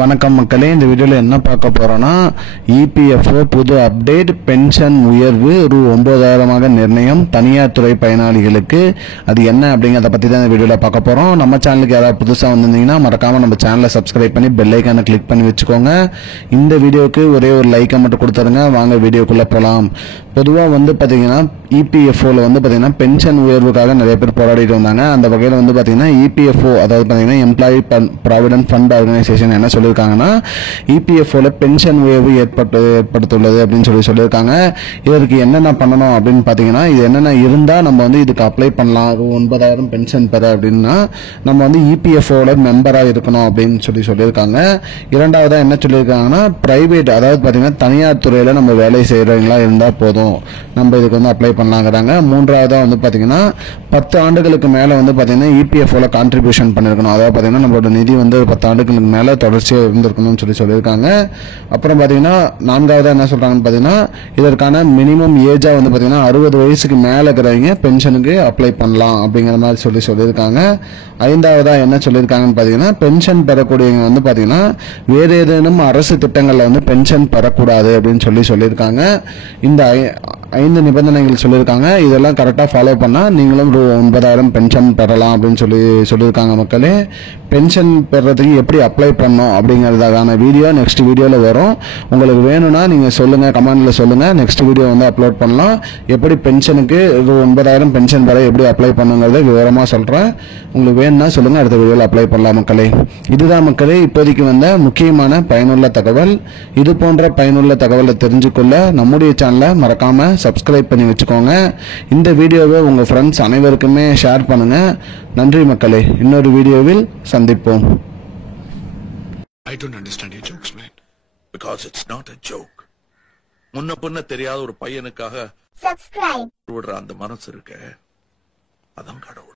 வணக்கம் மக்களே, இந்த வீடியோவில் என்ன பார்க்க போகிறோன்னா இபிஎஃப்ஓ புது அப்டேட், பென்ஷன் உயர்வு ரூ. 9,000 நிர்ணயம் தனியார் துறை பயனாளிகளுக்கு. அது என்ன அப்படிங்கிறத பற்றி தான் இந்த வீடியோவில் பார்க்க போகிறோம். நம்ம சேனலுக்கு யாராவது புதுசாக வந்திருந்தீங்கன்னா மறக்காமல் நம்ம சேனலை சப்ஸ்கிரைப் பண்ணி பெல் ஐக்கானை கிளிக் பண்ணி வச்சுக்கோங்க. இந்த வீடியோவுக்கு ஒரே ஒரு லைக்கை மட்டும் கொடுத்துருங்க. வாங்க வீடியோக்குள்ளே போகலாம். பொதுவாக பார்த்தீங்கன்னா இபிஎஃப்ஓவில் பார்த்தீங்கன்னா பென்ஷன் உயர்வுக்காக நிறைய பேர் போராடிட்டு வந்தாங்க. அந்த வகையில் பார்த்தீங்கன்னா இபிஎஃப்ஓ, அதாவது பார்த்தீங்கன்னா எம்ப்ளாயி ப்ராவிடன்ட் ஃபண்ட் ஆர்கனைசேஷன் என்ன சொல்லியிருக்காங்கன்னா, இபிஎஃப்ஓல பென்ஷன் உயர்வு ஏற்படுத்துள்ளது அப்படின்னு சொல்லியிருக்காங்க. இதற்கு என்னென்ன பண்ணணும் அப்படின்னு பார்த்தீங்கன்னா, இது என்னென்ன இருந்தால் நம்ம இதுக்கு அப்ளை பண்ணலாம், 9,000 பென்ஷன் பெற அப்படின்னா நம்ம இபிஎஃப்ஓல மெம்பராக இருக்கணும் அப்படின்னு சொல்லியிருக்காங்க. இரண்டாவதாக என்ன சொல்லியிருக்காங்கன்னா, பிரைவேட், அதாவது பார்த்தீங்கன்னா தனியார் துறையில் நம்ம வேலை செய்கிறவங்களா இருந்தால் போதும், நம்ம இதுக்கு அப்ளை பண்ணலாங்கிறாங்க. மூன்றாவதாக பார்த்தீங்கன்னா 10 ஆண்டுகளுக்கு மேலே பார்த்தீங்கன்னா இபிஎஃப்ஓல கான்ட்ரிபியூஷன் பண்ணிருக்கணும். அதாவது பார்த்தீங்கன்னா நம்மளோட நிதி 10 ஆண்டுகளுக்கு மேலே தொடர்ச்சியாக இருந்திருக்கணும்னு சொல்லியிருக்காங்க. அப்புறம் பார்த்தீங்கன்னா நான்காவதாக என்ன சொல்றாங்கன்னு பார்த்தீங்கன்னா, இதற்கான மினிமம் ஏஜா பார்த்தீங்கன்னா 60 வயசுக்கு மேலே இருக்கிறவங்க பென்ஷனுக்கு அப்ளை பண்ணலாம் அப்படிங்கிற மாதிரி சொல்லியிருக்காங்க. ஐந்தாவதாக என்ன சொல்லியிருக்காங்கன்னு பார்த்தீங்கன்னா, பென்ஷன் பெறக்கூடியவங்க பார்த்தீங்கன்னா வேறு ஏதேனும் அரசு திட்டங்களில் பென்ஷன் பெறக்கூடாது அப்படின்னு சொல்லியிருக்காங்க. இந்த 5 நிபந்தனைகள் சொல்லியிருக்காங்க. இதெல்லாம் கரெக்டாக ஃபாலோ பண்ணால் நீங்களும் 9,000 பென்ஷன் பெறலாம் அப்படின்னு சொல்லியிருக்காங்க. மக்களே, பென்ஷன் பெறதுக்கு எப்படி அப்ளை பண்ணணும் அப்படிங்கிறதுக்கான வீடியோ நெக்ஸ்ட் வீடியோவில் வரும். உங்களுக்கு வேணும்னா நீங்கள் சொல்லுங்கள், கமெண்டில் சொல்லுங்கள். நெக்ஸ்ட் வீடியோ அப்லோட் பண்ணலாம். எப்படி பென்ஷனுக்கு 9,000 பென்ஷன் பெற எப்படி அப்ளை பண்ணுங்கிறத விவரமாக சொல்கிறேன். உங்களுக்கு வேணும்னா சொல்லுங்கள், அடுத்த வீடியோவில் அப்ளை பண்ணலாம். மக்களே, இதுதான் மக்களே இப்போதைக்கு வந்த முக்கியமான பயனுள்ள தகவல். இது போன்ற பயனுள்ள தகவலை தெரிஞ்சுக்கொள்ள நம்முடைய சேனலை மறக்காம சப்ஸ்கிரைப் பண்ணி வச்சுக்கோங்க. இந்த வீடியோவை உங்க ஃப்ரெண்ட்ஸ் அனைவருக்குமே ஷேர் பண்ணுங்க. நன்றி மக்களே, இன்னொரு வீடியோவில் சந்திப்போம். I don't understand your jokes, man. Because it's not a joke. முன்ன பின்ன தெரியாத ஒரு பையனுக்காக subscribe விடுற அந்த மனசு இருக்க, அதான் கடவுள்.